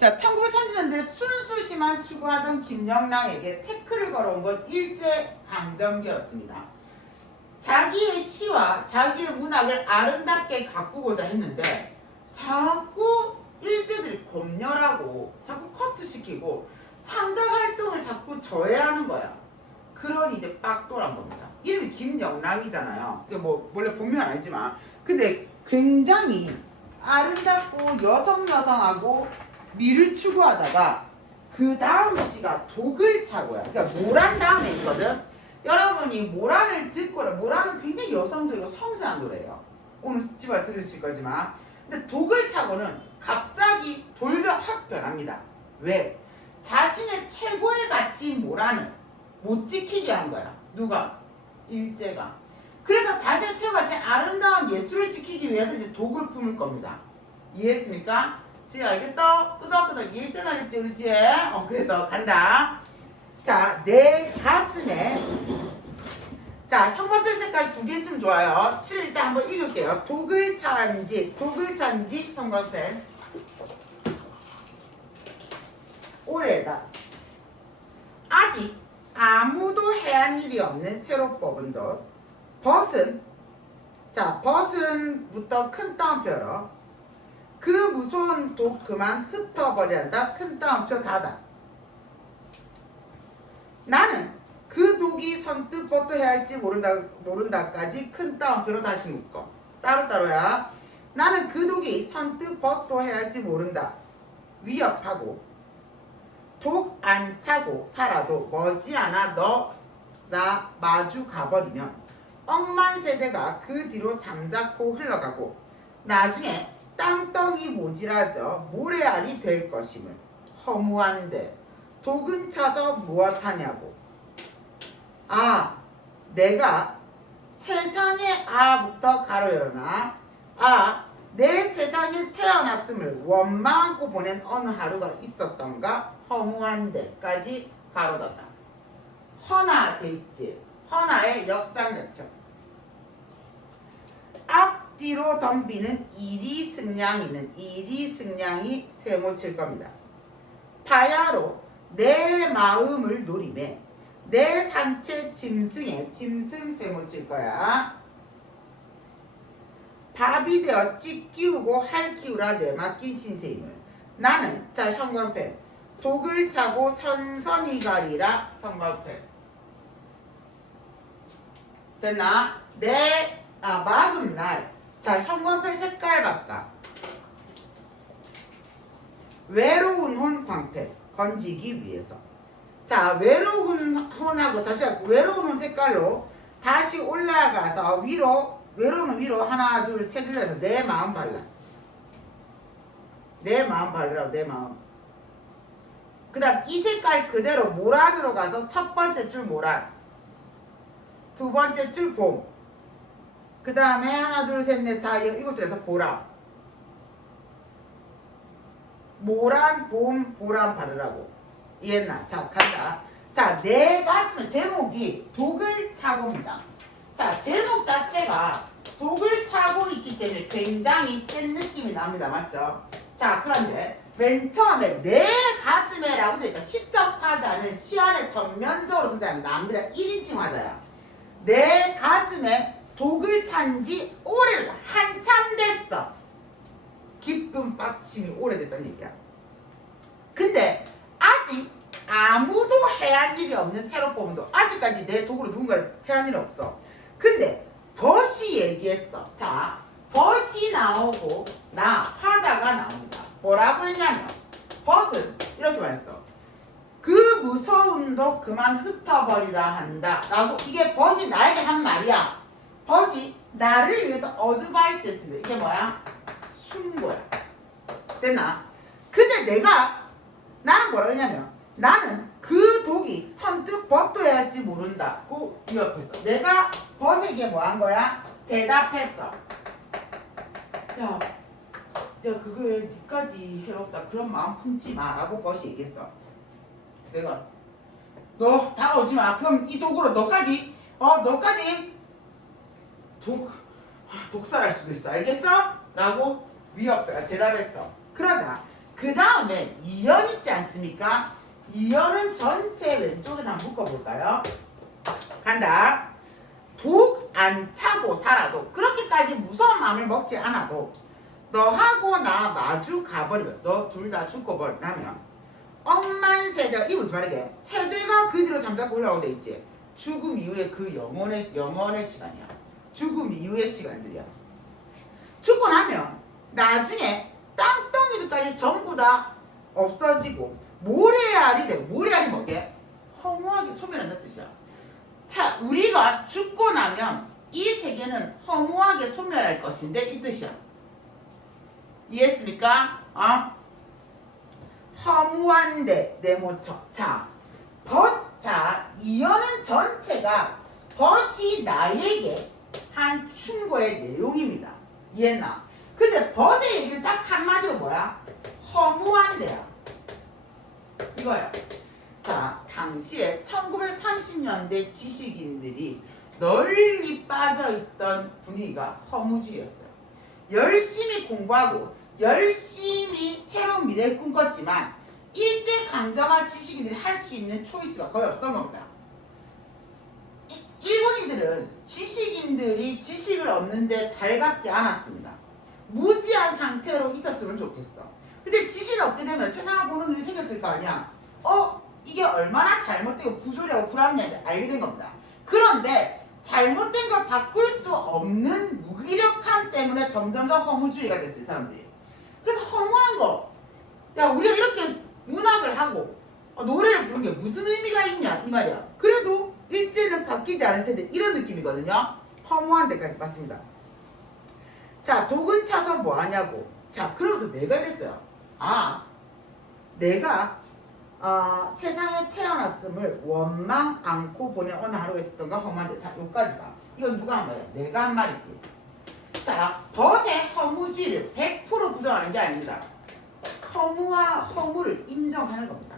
자, 1930년대 순수시만 추구하던 김영랑에게 태클을 걸어온 건 일제 강점기였습니다. 자기의 시와 자기의 문학을 아름답게 가꾸고자 했는데 자꾸 일제들이 검열하고 자꾸 커트시키고 창작 활동을 자꾸 저해하는 거야. 그러니 이제 빡돌한 겁니다. 이름이 김영랑이잖아요. 뭐 원래 본명 알지만 근데 굉장히 아름답고 여성 여성하고 미를 추구하다가 그 다음 시가 독을 차고요. 그러니까 모란 다음에 있거든. 여러분이 모란을 듣고 모란은 굉장히 여성적이고 섬세한 노래예요. 오늘 집에 들으실 거지만 근데 독을 차고는 갑자기 돌변 확 변합니다. 왜? 자신의 최고의 가치인 모란을 못 지키게 한 거야. 누가? 일제가. 그래서 자신의 최고의 가치 아름다운 예술을 지키기 위해서 이제 독을 품을 겁니다. 이해했습니까? 지금 알겠다? 끄덕끄덕 이해시나겠지 우리 지혜? 어 그래서 간다. 자, 내 가슴에 자, 형광펜 색깔 두 개 있으면 좋아요. 실 일단 한번 읽을게요. 독을 찬지, 독을 찬지 형광펜. 올해다. 아직 아무도 해한 일이 없는 새로 뽑은 것. 벗은 자, 벗은부터 큰 따옴표로 그 무서운 독 그만 흩어버려야 한다. 큰 따옴표 닫아. 나는 그 독이 선뜻 벗어야 할지 모른다, 모른다까지 큰 따옴표로 다시 묶어. 따로따로야. 나는 그 독이 선뜻 벗어야 할지 모른다. 위협하고 독 안 차고 살아도 머지않아 너 나 마주 가버리면 억만 세대가 그 뒤로 잠자코 흘러가고 나중에 땅덩이 모지라져 모래알이 될 것임을. 허무한데 독은 차서 무엇하냐고. 아 내가 세상의 아부터 가로 열어놔 아내 세상에 태어났음을 원망하고 보낸 어느 하루가 있었던가? 허무한데까지 가로 닫아 허나 돼 있지 허나의 역상역형 앞 뒤로 덤비는 이리 승량이는 이리 승량이 세모 칠 겁니다. 바야로 내 마음을 노림에 내 산채 짐승에 짐승 세모 칠 거야. 밥이 찌 끼우고 할 끼우라 내 맡긴 신세임을 나는 자 형광펜 독을 차고 선선히 가리라 형광펜 됐나? 내 아, 막음 날. 자, 형광펜 색깔 바꿔. 외로운 혼 광펜 건지기 위해서. 자, 외로운 혼하고 잠시만 외로운 혼 색깔로 다시 올라가서 위로 외로운 혼 위로 하나 둘셋 흘려서 내 마음 발라. 내 마음 바르라고 내 마음. 그다음 이 색깔 그대로 모란으로 가서 첫 번째 줄 모란. 두 번째 줄 봄. 그 다음에 하나 둘 셋 넷 다 이것들에서 보람. 모란 봄 보람 바르라고. 이해했나? 자 간다. 자 내 가슴은 제목이 독을 차고입니다. 자 제목 자체가 독을 차고 있기 때문에 굉장히 센 느낌이 납니다. 맞죠? 자 그런데 맨 처음에 내 가슴에 라고 되니까 시적 화자는 시안에 전면적으로 등장하는 남자 1인칭 화자야. 내 가슴에 독을 찬 지 오래됐다. 한참 됐어. 기쁨 빡침이 오래됐다는 얘기야. 근데 아직 아무도 해한 일이 없는 새로 뽑은도 아직까지 내 독으로 누군가를 해한 일이 없어. 근데 벗이 얘기했어. 자, 벗이 나오고 나 화자가 나온다. 뭐라고 했냐면 벗은 이렇게 말했어. 그 무서운 독 그만 흩어버리라 한다. 라고 이게 벗이 나에게 한 말이야. 벗이 나를 위해서 어드바이스 했습니다. 이게 뭐야? 순거야. 됐나? 근데 내가 나는 뭐라 했냐면 나는 그 독이 선뜻 벗어야 할지 모른다고 위협했어. 내가 벗에게 뭐 한 거야? 대답했어. 야, 야 그거에 니까지 해롭다. 그런 마음 품지 마라고 벗이 얘기했어. 내가 너 다가오지 마. 그럼 이 독으로 너까지 어 너까지 독 아, 독살할 수도 있어. 알겠어? 라고 위협 대답했어. 그러자 그 다음에 이연 있지 않습니까? 이연은 전체 왼쪽에 한번 묶어볼까요? 간다. 독 안 차고 살아도 그렇게까지 무서운 마음을 먹지 않아도 너하고 나 마주 가버리면 너 둘 다 죽고 버리면 억만 세대 이 무슨 말이게 세대가 그 뒤로 잠자고 올라오고 돼 있지 죽음 이후에 그 영원의 영원의 시간이야 죽음 이후의 시간들이야 죽고 나면 나중에 땅덩이들까지 전부 다 없어지고 모래알이 되고 모래알이 뭐게 허무하게 소멸한다는 뜻이야 자, 우리가 죽고 나면 이 세계는 허무하게 소멸할 것인데 이 뜻이야. 이해했습니까? 어? 허무한데 네모쳐. 자, 벗, 자, 이어는 전체가 벗이 나에게 한 충고의 내용입니다. 이해나? 근데 벗의 얘기는 딱 한마디로 뭐야? 허무한데야. 이거야. 자, 당시에 1930년대 지식인들이 널리 빠져있던 분위기가 허무주의였어요. 열심히 공부하고 열심히 새로운 미래를 꿈꿨지만 일제 강점화 지식인들이 할 수 있는 초이스가 거의 없던 겁니다. 이- 일본인들은 지식인들이 지식을 얻는데 달갑지 않았습니다. 무지한 상태로 있었으면 좋겠어. 근데 지식을 얻게 되면 세상을 보는 눈이 생겼을 거 아니야. 어? 이게 얼마나 잘못되고 부조리하고 불합리한지 알게 된 겁니다. 그런데 잘못된 걸 바꿀 수 없는 무기력함 때문에 점점점 허무주의가 됐어요, 이 사람들이. 그래서 허무한 거. 야, 우리가 이렇게 문학을 하고 어, 노래를 부르는 게 무슨 의미가 있냐, 이 말이야. 그래도 일제는 바뀌지 않을 텐데 이런 느낌이거든요. 허무한 데까지 봤습니다. 자, 독은 차서 뭐 하냐고. 자, 그러면서 내가 이랬어요. 아, 내가 어, 세상에 태어났음을 원망 않고 보낸 어느 하루가 있었던가 허무한데 자 여기까지가 이건 누가 한 말이야 내가 한 말이지 자 벗의 허무주의를 100% 부정하는 게 아닙니다 허무와 허무를 인정하는 겁니다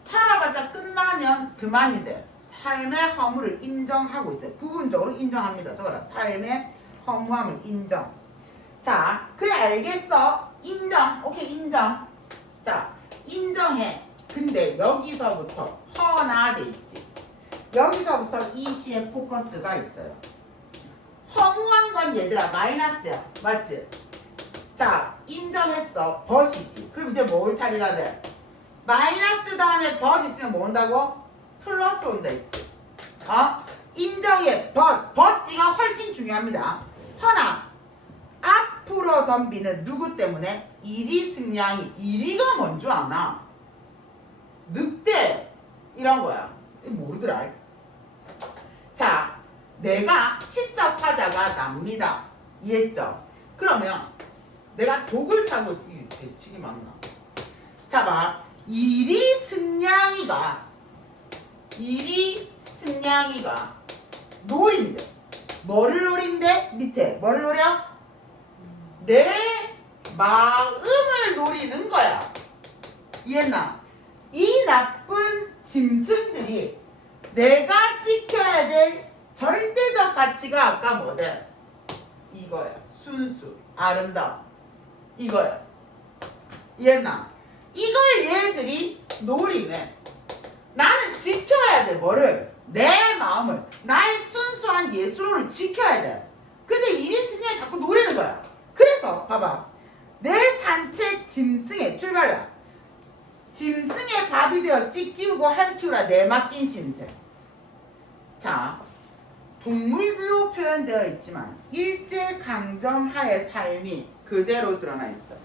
살아봤자 끝나면 그만인데 삶의 허무를 인정하고 있어요 부분적으로 인정합니다 저거라 삶의 허무함을 인정 자 그래 알겠어 인정 오케이 인정 자 인정해 근데 여기서부터 허나 돼 있지. 여기서부터 이 시에 포커스가 있어요. 허무한 건 얘들아 마이너스야. 맞지? 자, 인정했어. 벗이지. 그럼 이제 뭘 차리라 돼? 마이너스 다음에 벗 있으면 뭐 온다고? 플러스 온다 했지. 어? 인정해. 벗. 벗띠가 훨씬 중요합니다. 허나 앞으로 덤비는 누구 때문에? 이리 승량이. 이리가 뭔줄 아나? 늑대 이런 거야. 모르더라. 자, 내가 시적 화자가 납니다. 이해했죠? 그러면 내가 독을 차고 이 대칭이 맞나? 자, 봐. 이리 승냥이가 이리 승냥이가 노린데 뭐를 노린데? 밑에 뭐를 노려? 내 마음을 노리는 거야. 이해했나? 이 나쁜 짐승들이 내가 지켜야 될 절대적 가치가 아까 뭐래? 이거야. 순수, 아름다움. 이거야. 얘나. 이걸 얘들이 노리면 나는 지켜야 돼. 뭐를? 내 마음을. 나의 순수한 예술을 지켜야 돼. 근데 이리스냐 자꾸 노리는 거야. 그래서 봐봐. 내 산책 짐승의 출발이야. 짐승의 밥이 되었지 끼우고 할 키우라 내 맡긴 신세. 자, 동물로 표현되어 있지만 일제 강점하의 삶이 그대로 드러나 있죠.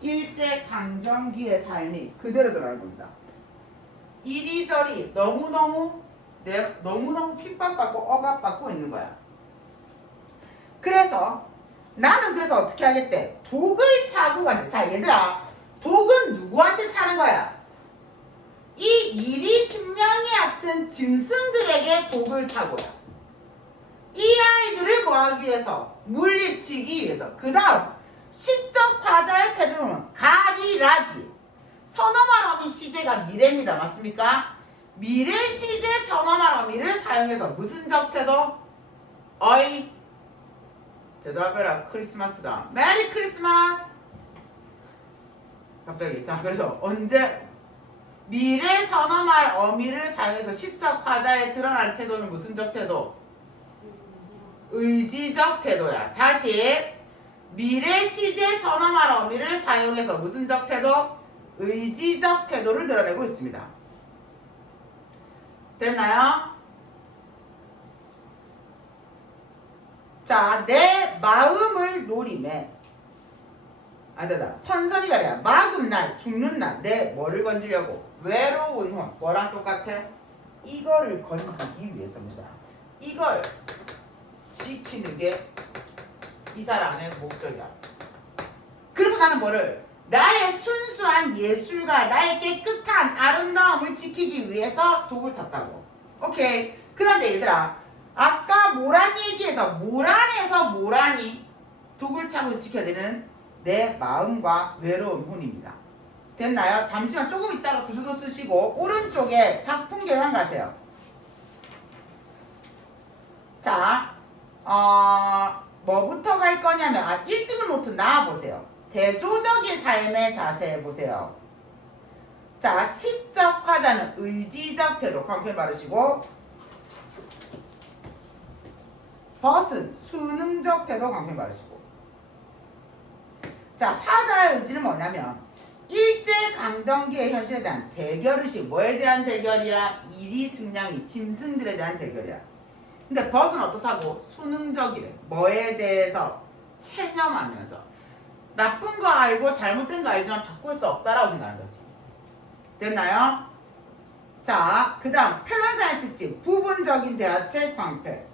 일제 강점기의 삶이 그대로 드러나 있습니다. 이리저리 너무너무 내 너무너무 핍박받고 억압받고 있는 거야. 그래서 나는 그래서 어떻게 하겠대? 독을 차고 간대. 자, 얘들아. 독은 누구한테 차는 거야? 이 이리 승냥이 같은 짐승들에게 독을 차고요. 이 아이들을 뭐 하기 위해서? 물리치기 위해서. 그 다음, 시적 화자의 태도는 가리라지. 선어말 어미 시제가 미래입니다. 맞습니까? 미래 시제 선어말 어미를 사용해서 무슨 적태도? 어이. 대답해라. 크리스마스다. 메리 크리스마스. 갑자기 자 그래서 언제 미래 선언할 어미를 사용해서 시적 화자에 드러난 태도는 무슨 적 태도? 의지적 태도야. 다시 미래 시제 선언할 어미를 사용해서 무슨 적 태도? 의지적 태도를 드러내고 있습니다. 됐나요? 자, 내 마음을 노림에 아니다 선선이가 아니라 막음 날 죽는 날 내 뭐를 건지려고 외로운 혼 뭐랑 똑같아? 이거를 건지기 위해서입니다. 이걸 지키는 게 이 사람의 목적이야. 그래서 나는 뭐를 나의 순수한 예술과 나의 깨끗한 아름다움을 지키기 위해서 독을 쳤다고. 오케이. 그런데 얘들아, 아까 모란 얘기에서 모란에서 모란이 독을 차고 지켜야 되는 내 마음과 외로운 혼입니다. 됐나요? 잠시만 조금 있다가 구조도 쓰시고 오른쪽에 작품 경향 가세요. 자, 어, 뭐부터 갈 거냐면 아, 1등을 노트 나와보세요. 대조적인 삶의 자세 보세요. 자, 시적 화자는 의지적 태도 광표 바르시고 벗은 수능적 태도 광표 바르시고 자, 화자의 의지는 뭐냐면 일제 강점기의 현실에 대한 대결의식 뭐에 대한 대결이야? 이리 승량이 짐승들에 대한 대결이야. 근데 벗은 어떻다고? 수능적이래. 뭐에 대해서 체념하면서 나쁜 거 알고 잘못된 거 알지만 바꿀 수 없다라고 생각하는 거지. 됐나요? 자, 그 다음 표현사의 특징 부분적인 대화책 광패.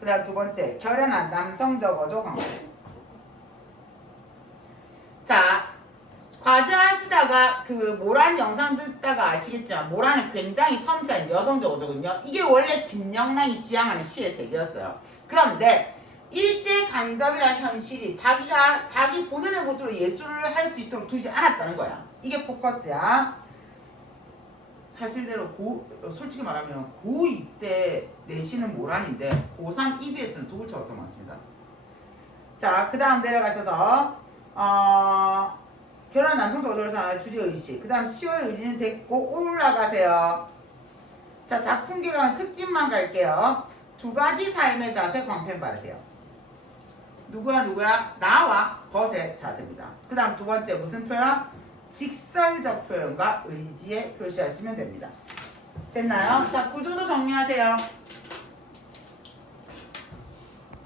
그 다음 두 번째 결연한 남성적 어조 광패. 자 과제 하시다가 그 모란 영상 듣다가 아시겠지만 모란은 굉장히 섬세한 여성적 어조거든요. 이게 원래 김영란이 지향하는 시의 세계였어요. 그런데 일제 강점이라는 현실이 자기가 자기 본연의 모습으로 예술을 할 수 있도록 두지 않았다는 거야. 이게 포커스야. 사실대로 고 솔직히 말하면 고2 때 내신은 모란인데 고3 EBS는 독을 쳐가 더 많습니다. 자, 그 다음 내려가셔서 어, 결혼 남성적 어조에서 주제 의식. 그 다음 시호의 의지는 됐고 올라가세요. 자, 작품 기강 특징만 갈게요. 두 가지 삶의 자세 광팬 바르세요. 누구야 누구야? 나와 벗의 자세입니다. 그 다음 두 번째 무슨 표현? 직설적 표현과 의지에 표시하시면 됩니다. 됐나요? 자 구조도 정리하세요.